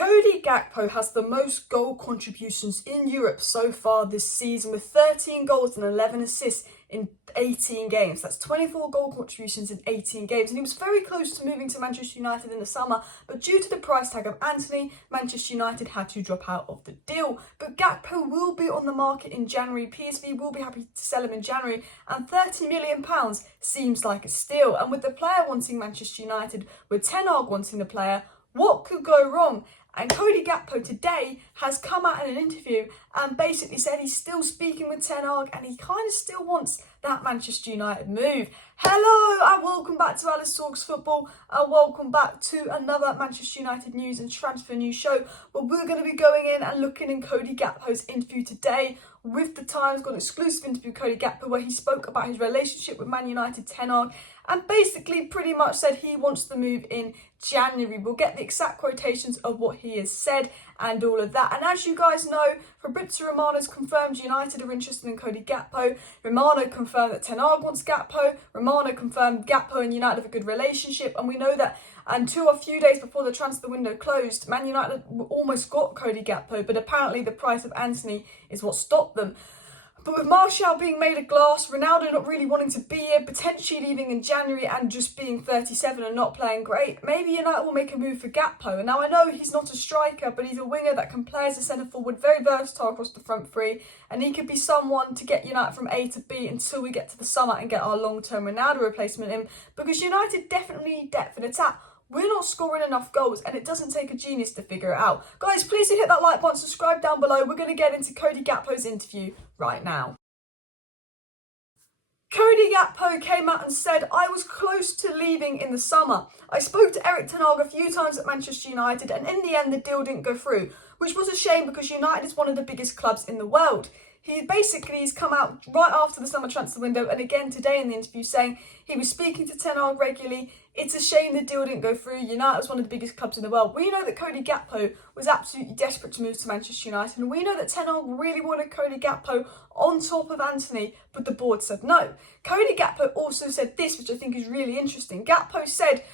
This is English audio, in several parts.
Cody Gakpo has the most goal contributions in Europe so far this season with 13 goals and 11 assists in 18 games. That's 24 goal contributions in 18 games. And he was very close to moving to Manchester United in the summer, but due to the price tag of Antony, Manchester United had to drop out of the deal. But Gakpo will be on the market in January. PSV will be happy to sell him in January, and £30 million seems like a steal. And with the player wanting Manchester United, with Ten Hag wanting the player, what could go wrong? And Cody Gakpo today has come out in an interview and basically said he's still speaking with Ten Hag and he kind of still wants that Manchester United move. Hello and welcome back to Alice Talks Football and welcome back to another Manchester United news and transfer news show where we're going to be going in and looking in Cody Gakpo's interview today with the Times. Got an exclusive interview with Cody Gakpo where he spoke about his relationship with Man United Ten Hag and basically pretty much said he wants the move in January. We'll get the exact quotations of what he has said and all of that. And as you guys know, Fabrizio Romano has confirmed United are interested in Cody Gakpo. Romano confirmed that Ten Hag wants Gakpo. Romano confirmed Gakpo and United have a good relationship. And we know that until a few days before the transfer window closed, Man United almost got Cody Gakpo, but apparently the price of Antony is what stopped them. But with Martial being made of glass, Ronaldo not really wanting to be here, potentially leaving in January and just being 37 and not playing great, maybe United will make a move for Gakpo. And now I know he's not a striker, but he's a winger that can play as a centre forward, very versatile across the front three, and he could be someone to get United from A to B until we get to the summer and get our long-term Ronaldo replacement in, because United definitely need depth in attack. We're not scoring enough goals and it doesn't take a genius to figure it out. Guys, please do hit that like button, subscribe down below. We're going to get into Cody Gakpo's interview right now. Cody Gakpo came out and said, I was close to leaving in the summer. I spoke to Erik Ten Hag a few times at Manchester United and in the end the deal didn't go through, which was a shame because United is one of the biggest clubs in the world. He's come out right after the summer transfer window and again today in the interview saying he was speaking to Ten Hag regularly. It's a shame the deal didn't go through. United was one of the biggest clubs in the world. We know that Cody Gakpo was absolutely desperate to move to Manchester United, and we know that Ten Hag really wanted Cody Gakpo on top of Antony, but the board said no. Cody Gakpo also said this, which I think is really interesting. Gakpo said,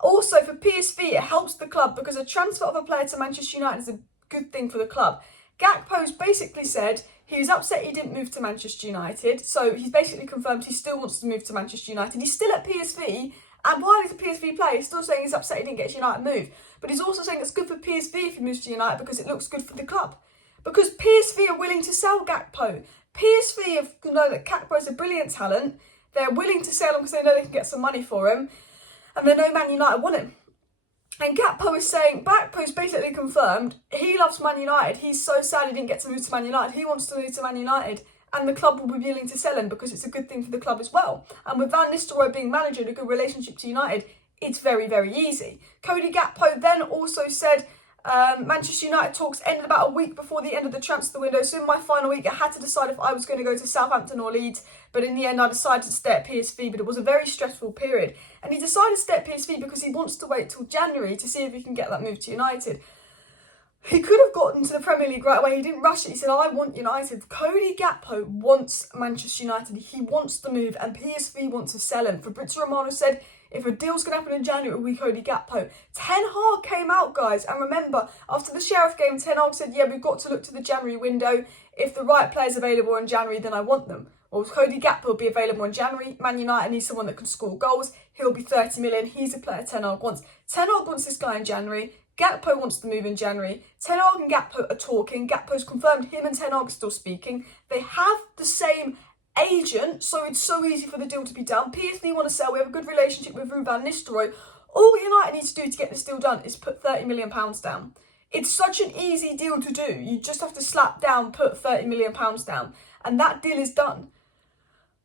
also for PSV, it helps the club because a transfer of a player to Manchester United is a good thing for the club. Gakpo's basically said he was upset he didn't move to Manchester United, so he's basically confirmed he still wants to move to Manchester United. He's still at PSV, and while he's a PSV player, he's still saying he's upset he didn't get United moved. But he's also saying it's good for PSV if he moves to United because it looks good for the club. Because PSV are willing to sell Gakpo. PSV know that Gakpo is a brilliant talent. They're willing to sell him because they know they can get some money for him, and they know Man United want him. And Gakpo's basically confirmed he loves Man United. He's so sad he didn't get to move to Man United. He wants to move to Man United. And the club will be willing to sell him because it's a good thing for the club as well. And with Van Nistelrooy being manager and a good relationship to United, it's very, very easy. Cody Gakpo then also said Manchester United talks ended about a week before the end of the transfer window. So in my final week, I had to decide if I was going to go to Southampton or Leeds. But in the end, I decided to stay at PSV. But it was a very stressful period. And he decided to stay at PSV because he wants to wait till January to see if he can get that move to United. He could have gotten to the Premier League right away. He didn't rush it. He said, I want United. Cody Gakpo wants Manchester United. He wants the move and PSV wants to sell him. Fabrizio Romano said, if a deal's going to happen in January, it will be Cody Gakpo. Ten Hag came out, guys. And remember, after the Sheriff game, Ten Hag said, yeah, we've got to look to the January window. If the right player's available in January, then I want them. Well, Cody Gakpo will be available in January. Man United needs someone that can score goals. He'll be 30 million. He's a player Ten Hag wants. Ten Hag wants this guy in January. Gakpo wants to move in January. Ten Hag and Gakpo are talking. Gakpo's confirmed him and Ten Hag are still speaking. They have the same agent, so it's so easy for the deal to be done. PSV want to sell. We have a good relationship with Van Nistelrooy. All United needs to do to get this deal done is put £30 million down. It's such an easy deal to do. You just have to slap down, put £30 million down, and that deal is done.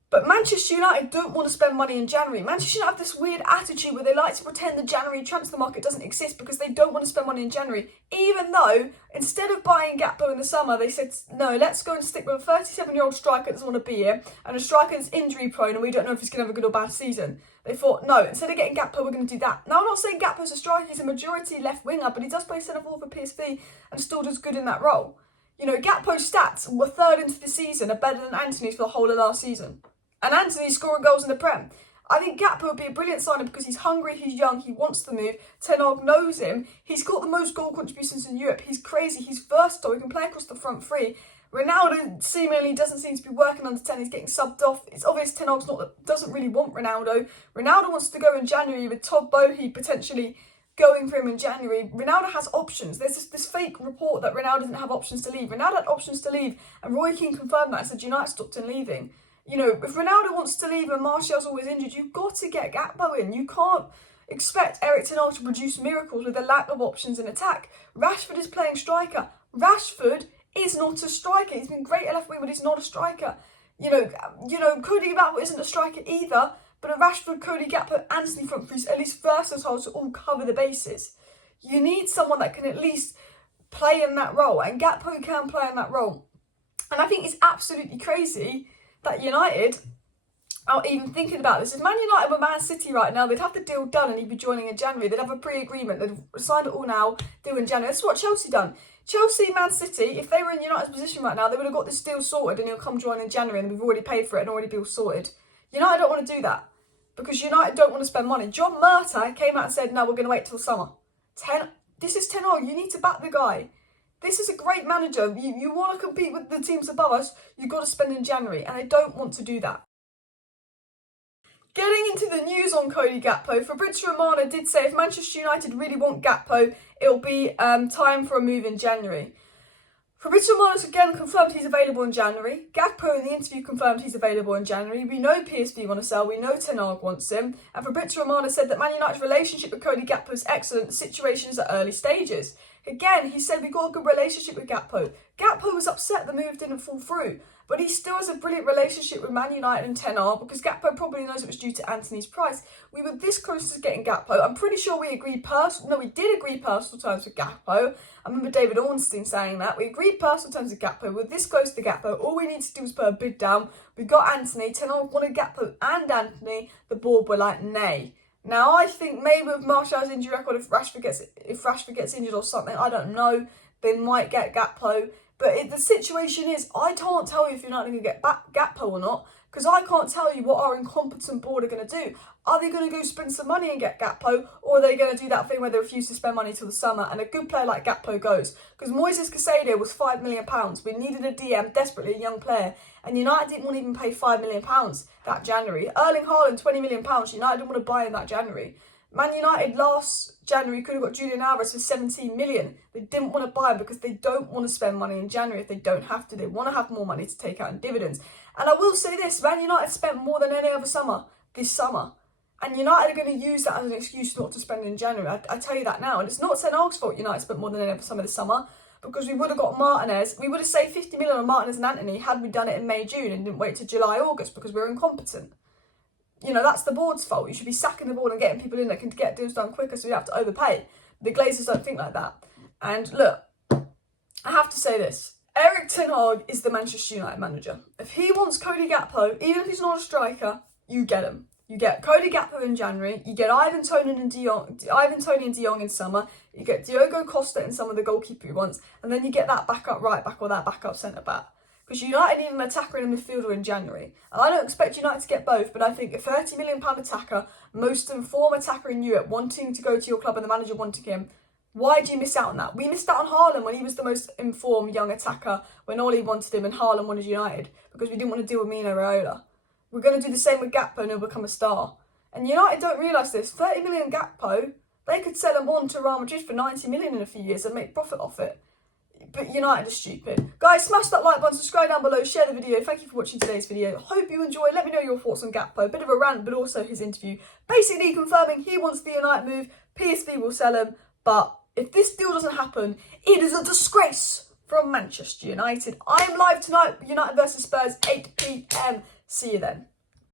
But Manchester United don't want to spend money in January. Manchester United have this weird attitude where they like to pretend the January transfer market doesn't exist because they don't want to spend money in January. Even though, instead of buying Gakpo in the summer, they said, no, let's go and stick with a 37-year-old striker that doesn't want to be here and a striker that's injury prone and we don't know if he's going to have a good or bad season. They thought, no, instead of getting Gakpo, we're going to do that. Now, I'm not saying Gakpo's a striker, he's a majority left winger, but he does play centre forward for PSV and still does good in that role. You know, Gakpo's stats were third into the season are better than Antony's for the whole of last season. And Antony's scoring goals in the Prem. I think Gakpo would be a brilliant signing because he's hungry, he's young, he wants the move. Ten Hag knows him. He's got the most goal contributions in Europe. He's crazy, he's versatile, he can play across the front three. Ronaldo seemingly doesn't seem to be working under 10. He's getting subbed off. It's obvious Ten Hag doesn't really want Ronaldo. Ronaldo wants to go in January with Todd Boehly potentially going for him in January. Ronaldo has options. There's this fake report that Ronaldo didn't have options to leave. Ronaldo had options to leave, and Roy Keane confirmed that and said United stopped him leaving. You know, if Ronaldo wants to leave and Martial's always injured, you've got to get Gakpo in. You can't expect Erik Ten Hag to produce miracles with a lack of options in attack. Rashford is playing striker. Rashford is not a striker. He's been great at left wing, but he's not a striker. You know, Cody Gakpo isn't a striker either. But a Rashford, Cody Gakpo, Anthony front three is at least versatile to all cover the bases. You need someone that can at least play in that role, and Gakpo can play in that role. And I think it's absolutely crazy that United are even thinking about this. If Man United were Man City right now, they'd have the deal done and he'd be joining in January. They'd have a pre-agreement. They'd signed it all now, deal in January. That's what Chelsea done. Chelsea, Man City, if they were in United's position right now, they would have got this deal sorted and he'll come join in January and we've already paid for it and already be all sorted. United don't want to do that because United don't want to spend money. John Murtagh came out and said, no, we're going to wait till summer. This is Ten Hag. You need to back the guy. This is a great manager. You want to compete with the teams above us, you've got to spend in January, and they don't want to do that. Getting into the news on Cody Gakpo, Fabrizio Romano did say if Manchester United really want Gakpo, it'll be time for a move in January. Fabrizio Romano again confirmed he's available in January. Gakpo in the interview confirmed he's available in January. We know PSV want to sell, we know Ten Hag wants him. And Fabrizio Romano said that Man United's relationship with Cody Gakpo is excellent, the situation is at early stages. Again, he said we got a good relationship with Gakpo. Gakpo was upset the move didn't fall through, but he still has a brilliant relationship with Man United and Ten Hag because Gakpo probably knows it was due to Anthony's price. We were this close to getting Gakpo. I'm pretty sure we did agree personal terms with Gakpo. I remember David Ornstein saying that. We agreed personal terms with Gakpo. We're this close to Gakpo. All we need to do is put a bid down. We got Anthony. Ten Hag wanted Gakpo and Anthony. The board were like, nay. Now, I think maybe with Martial's injury record, if Rashford gets injured or something, I don't know, they might get Gakpo. But the situation is, I can't tell you if you're not going to get Gakpo or not, because I can't tell you what our incompetent board are going to do. Are they going to go spend some money and get Gakpo, or are they going to do that thing where they refuse to spend money till the summer and a good player like Gakpo goes? Because Moises Caicedo was £5 million. We needed a DM, desperately, a young player, and United didn't want to even pay £5 million that January. Erling Haaland, £20 million. United didn't want to buy him that January. Man United last January could have got Julian Alvarez for 17 million. They didn't want to buy him because they don't want to spend money in January if they don't have to. They want to have more money to take out in dividends. And I will say this, Man United spent more than any other summer this summer. And United are going to use that as an excuse not to spend in January. I tell you that now. And it's not Ten Hag's fault United spent more than any other summer this summer, because we would have got Martinez. We would have saved 50 million on Martinez and Anthony had we done it in May, June and didn't wait till July, August because we were incompetent. You know, that's the board's fault. You should be sacking the board and getting people in that can get deals done quicker so you have to overpay. The Glazers don't think like that. And look, I have to say this. Erik Ten Hag is the Manchester United manager. If he wants Cody Gakpo, even if he's not a striker, you get him. You get Cody Gakpo in January. You get Ivan Toney and De Jong in summer. You get Diogo Costa in summer, the goalkeeper he wants. And then you get that backup right back or that backup centre-back. Because United need an attacker and a midfielder in January. And I don't expect United to get both, but I think a £30 million attacker, most informed attacker in Europe, wanting to go to your club and the manager wanting him, why do you miss out on that? We missed out on Haaland when he was the most informed young attacker, when Oli wanted him and Haaland wanted United, because we didn't want to deal with Mino Raiola. We're going to do the same with Gakpo and he'll become a star. And United don't realise this. 30 million Gakpo, they could sell him on to Real Madrid for 90 million in a few years and make profit off it. But United are stupid. Guys, smash that like button, subscribe down below, share the video. Thank you for watching today's video. Hope you enjoyed. Let me know your thoughts on Gakpo. A bit of a rant, but also his interview. Basically confirming he wants the United move. PSV will sell him. But if this deal doesn't happen, it is a disgrace from Manchester United. I am live tonight, United versus Spurs, 8 PM. See you then.